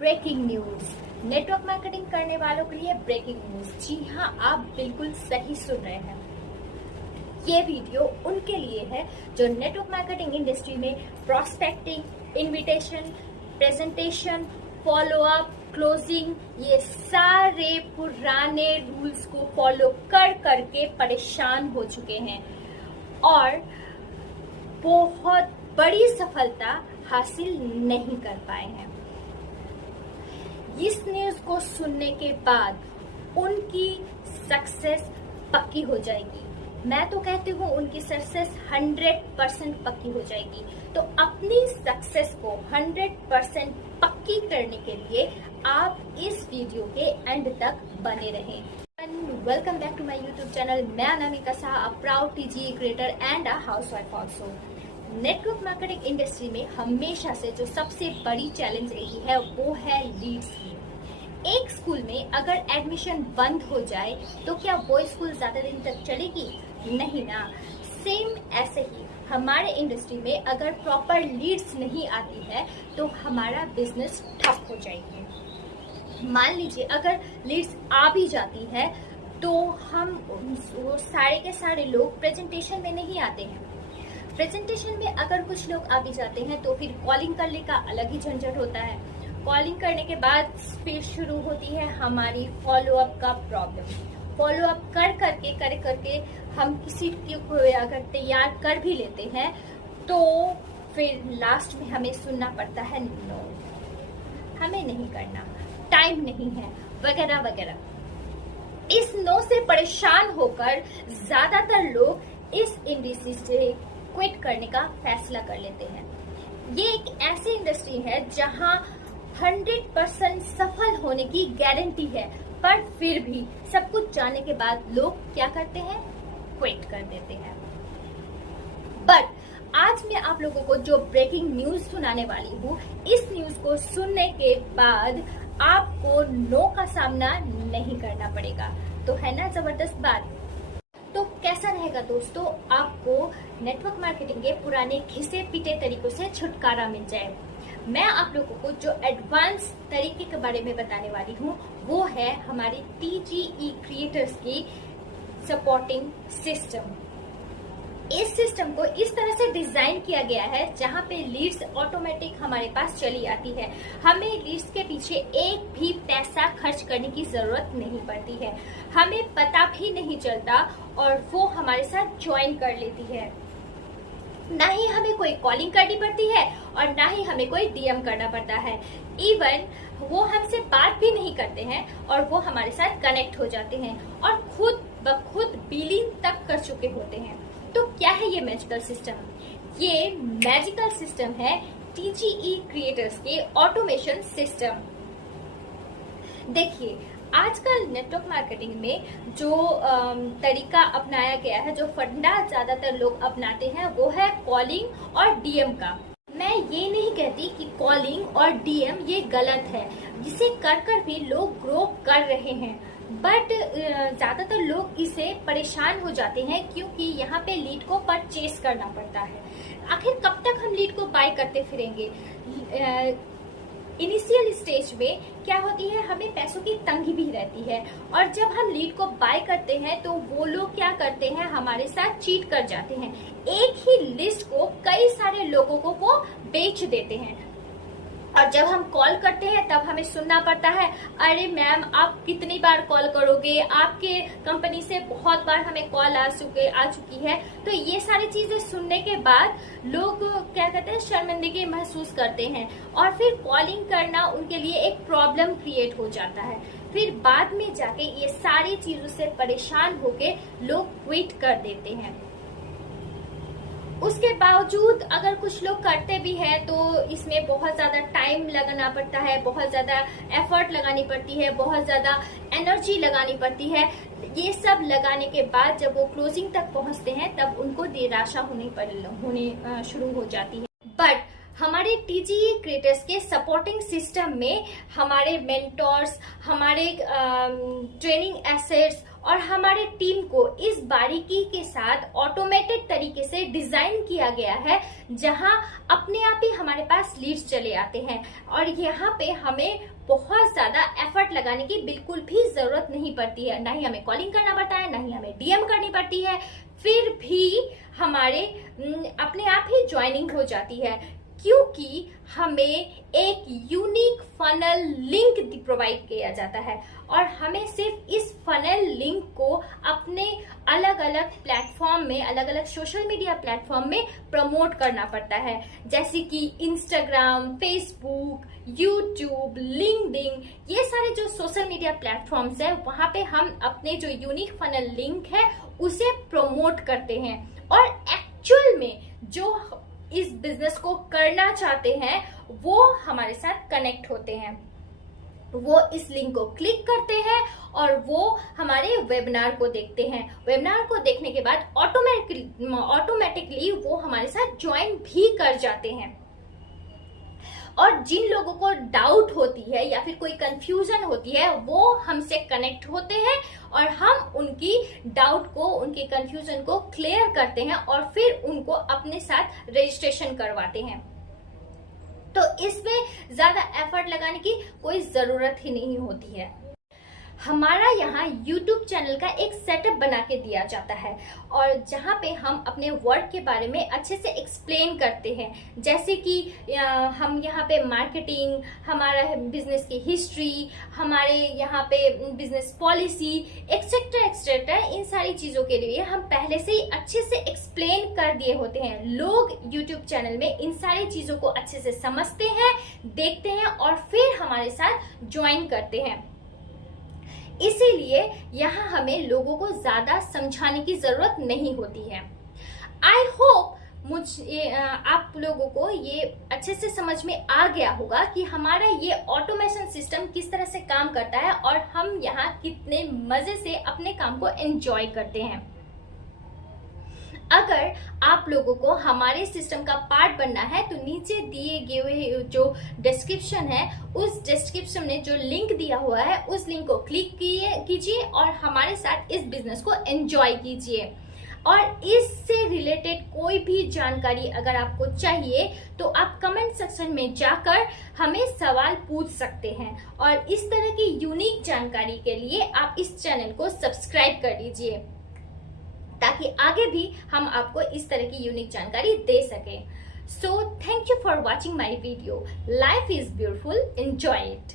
Breaking news. Network marketing करने वालों के लिए ब्रेकिंग न्यूज। जी हाँ, आप बिल्कुल सही सुन रहे हैं। ये वीडियो उनके लिए है जो नेटवर्क मार्केटिंग इंडस्ट्री में prospecting, invitation, presentation, follow up, closing, ये सारे पुराने रूल्स को फॉलो कर करके परेशान हो चुके हैं और बहुत बड़ी सफलता हासिल नहीं कर पाए हैं। इस न्यूज को सुनने के बाद उनकी सक्सेस पक्की हो जाएगी। मैं तो कहती हूँ उनकी सक्सेस 100% पक्की हो जाएगी। तो अपनी सक्सेस को 100% पक्की करने के लिए आप इस वीडियो के एंड तक बने रहें। Welcome back to my YouTube channel. मैं Anamika Shah, a proud TG creator and a housewife also. Network marketing industry में हमेशा से जो सबसे बड़ी चैलेंज रही है वो है लीड्स की। एक स्कूल में अगर एडमिशन बंद हो जाए तो क्या वो स्कूल ज्यादा दिन तक चलेगी? नहीं ना। सेम ऐसे ही हमारे इंडस्ट्री में अगर प्रॉपर लीड्स नहीं आती है तो हमारा बिजनेस ठप हो जाएगी। मान लीजिए अगर लीड्स आ भी जाती है तो हम वो सारे के सारे लोग प्रेजेंटेशन में नहीं आते हैं। प्रेजेंटेशन में अगर कुछ लोग आ भी जाते हैं तो फिर कॉलिंग करने का अलग ही झंझट होता है। कॉलिंग करने के बाद फिर शुरू होती है हमारी फॉलो अप का प्रॉब्लम। फॉलो अप कर करके हम किसी को अगर तैयार कर भी लेते हैं तो फिर लास्ट में हमें सुनना पड़ता है नो, हमें नहीं करना, टाइम नहीं है, वगैरह वगैरह। इस नो से परेशान होकर ज्यादातर लोग इस इंडस्ट्री से क्विट करने का फैसला कर लेते हैं। ये एक ऐसी इंडस्ट्री है जहां 100% सफल होने की गारंटी है, पर फिर भी सब कुछ जानने के बाद लोग क्या करते हैं? क्विट कर देते हैं। बट आज मैं आप लोगों को जो ब्रेकिंग न्यूज सुनाने वाली हूँ, इस न्यूज को सुनने के बाद आपको नो का सामना नहीं करना पड़ेगा। तो है ना जबरदस्त बात? तो कैसा रहेगा दोस्तों? आपको नेटवर्क मार्केटिंग के पुराने घिसे पिटे तरीकों से छुटकारा मिल जाए। मैं आप लोगों को जो एडवांस तरीके के बारे में बताने वाली हूँ वो है हमारी TGE क्रिएटर्स की सपोर्टिंग सिस्टम। इस सिस्टम को इस तरह से डिजाइन किया गया है जहां पे लीड्स ऑटोमेटिक हमारे पास चली आती है। हमें लीड्स के पीछे एक भी पैसा खर्च करने की जरूरत नहीं पड़ती है। हमें पता भी नहीं चलता और वो हमारे साथ ज्वाइन कर लेती है। ना ही हमें कोई कॉलिंग करनी पड़ती है और ना ही हमें कोई DM करना पड़ता है। इवन वो हमसे बात भी नहीं करते हैं और वो हमारे साथ कनेक्ट हो जाते हैं और खुद ब खुद बिलिंग तक कर चुके होते हैं। तो क्या है ये मैजिकल सिस्टम? ये मैजिकल सिस्टम है TGE क्रिएटर्स के ऑटोमेशन सिस्टम। देखिए, आजकल नेटवर्क मार्केटिंग में जो तरीका अपनाया गया है, जो फंडा ज्यादातर लोग अपनाते हैं, वो है कॉलिंग और DM का। मैं ये नहीं कहती कि कॉलिंग और DM ये गलत है, जिसे कर भी लोग ग्रो कर रहे हैं, बट ज्यादातर लोग इसे परेशान हो जाते हैं क्योंकि यहाँ पे लीड को परचेस करना पड़ता है। आखिर कब तक हम लीड को बाय करते फिरेंगे? इनिशियल स्टेज में क्या होती है, हमें पैसों की तंगी भी रहती है और जब हम लीड को बाय करते हैं तो वो लोग क्या करते हैं, हमारे साथ चीट कर जाते हैं। एक ही लिस्ट को कई सारे लोगों को वो बेच देते हैं और जब हम कॉल करते हैं तब हमें सुनना पड़ता है, अरे मैम आप कितनी बार कॉल करोगे, आपके कंपनी से बहुत बार हमें कॉल आ चुकी है। तो ये सारी चीजें सुनने के बाद लोग क्या कहते हैं, शर्मिंदगी महसूस करते हैं और फिर कॉलिंग करना उनके लिए एक प्रॉब्लम क्रिएट हो जाता है। फिर बाद में जाके ये सारी चीजों से परेशान होके लोग क्विट कर देते हैं। उसके बावजूद अगर कुछ लोग करते भी हैं तो इसमें बहुत ज्यादा टाइम लगाना पड़ता है, बहुत ज्यादा एफर्ट लगानी पड़ती है, बहुत ज्यादा एनर्जी लगानी पड़ती है। ये सब लगाने के बाद जब वो क्लोजिंग तक पहुंचते हैं तब उनको निराशा होने शुरू हो जाती है। बट हमारे TGE क्रिएटर्स के सपोर्टिंग सिस्टम में हमारे मेंटोर्स, हमारे ट्रेनिंग एसेट्स और हमारे टीम को इस बारीकी के साथ ऑटोमेटेड तरीके से डिजाइन किया गया है, जहां अपने आप ही हमारे पास लीड्स चले आते हैं और यहाँ पे हमें बहुत ज्यादा एफर्ट लगाने की बिल्कुल भी जरूरत नहीं पड़ती है। ना ही हमें कॉलिंग करना पड़ता है, ना ही हमें डीएम करनी पड़ती है, फिर भी हमारे अपने आप ही ज्वाइनिंग हो जाती है, क्योंकि हमें एक यूनिक फनल लिंक प्रोवाइड किया जाता है और हमें सिर्फ इस फनल लिंक को अपने अलग अलग प्लेटफॉर्म में, अलग अलग सोशल मीडिया प्लेटफॉर्म में प्रमोट करना पड़ता है, जैसे कि इंस्टाग्राम, फेसबुक, यूट्यूब, लिंक्डइन, ये सारे जो सोशल मीडिया प्लेटफॉर्म्स है, वहां पे हम अपने जो यूनिक फनल लिंक है उसे प्रमोट करते हैं और एक्चुअल में जो इस बिजनेस को करना चाहते हैं वो हमारे साथ कनेक्ट होते हैं, वो इस लिंक को क्लिक करते हैं और वो हमारे वेबिनार को देखते हैं। वेबिनार को देखने के बाद ऑटोमेटिकली वो हमारे साथ ज्वाइन भी कर जाते हैं। और जिन लोगों को डाउट होती है या फिर कोई कंफ्यूजन होती है वो हमसे कनेक्ट होते हैं और हम उनकी डाउट को, उनके कंफ्यूजन को क्लियर करते हैं और फिर उनको अपने साथ रजिस्ट्रेशन करवाते हैं। तो इसमें ज्यादा एफर्ट लगाने की कोई जरूरत ही नहीं होती है। हमारा यहाँ YouTube चैनल का एक सेटअप बना के दिया जाता है और जहाँ पे हम अपने वर्क के बारे में अच्छे से एक्सप्लेन करते हैं, जैसे कि हम यहाँ पे मार्केटिंग, हमारा बिजनेस की हिस्ट्री, हमारे यहाँ पे बिजनेस पॉलिसी, एक्सेट्रा एक्सेट्रा, इन सारी चीज़ों के लिए हम पहले से ही अच्छे से एक्सप्लेन कर दिए होते हैं। लोग YouTube चैनल में इन सारी चीज़ों को अच्छे से समझते हैं, देखते हैं और फिर हमारे साथ ज्वाइन करते हैं। इसीलिए यहाँ हमें लोगों को ज्यादा समझाने की जरूरत नहीं होती है। आई होप आप लोगों को ये अच्छे से समझ में आ गया होगा कि हमारा ये ऑटोमेशन सिस्टम किस तरह से काम करता है और हम यहाँ कितने मजे से अपने काम को एंजॉय करते हैं। अगर आप लोगों को हमारे सिस्टम का पार्ट बनना है तो नीचे दिए गए हुए जो डिस्क्रिप्शन है, उस डिस्क्रिप्शन में जो लिंक दिया हुआ है उस लिंक को क्लिक कीजिए और हमारे साथ इस बिजनेस को एंजॉय कीजिए। और इससे रिलेटेड कोई भी जानकारी अगर आपको चाहिए तो आप कमेंट सेक्शन में जाकर हमें सवाल पूछ सकते हैं और इस तरह की यूनिक जानकारी के लिए आप इस चैनल को सब्सक्राइब कर लीजिए ताकि आगे भी हम आपको इस तरह की यूनिक जानकारी दे सकें। So thank you for watching my video. Life is beautiful, enjoy it.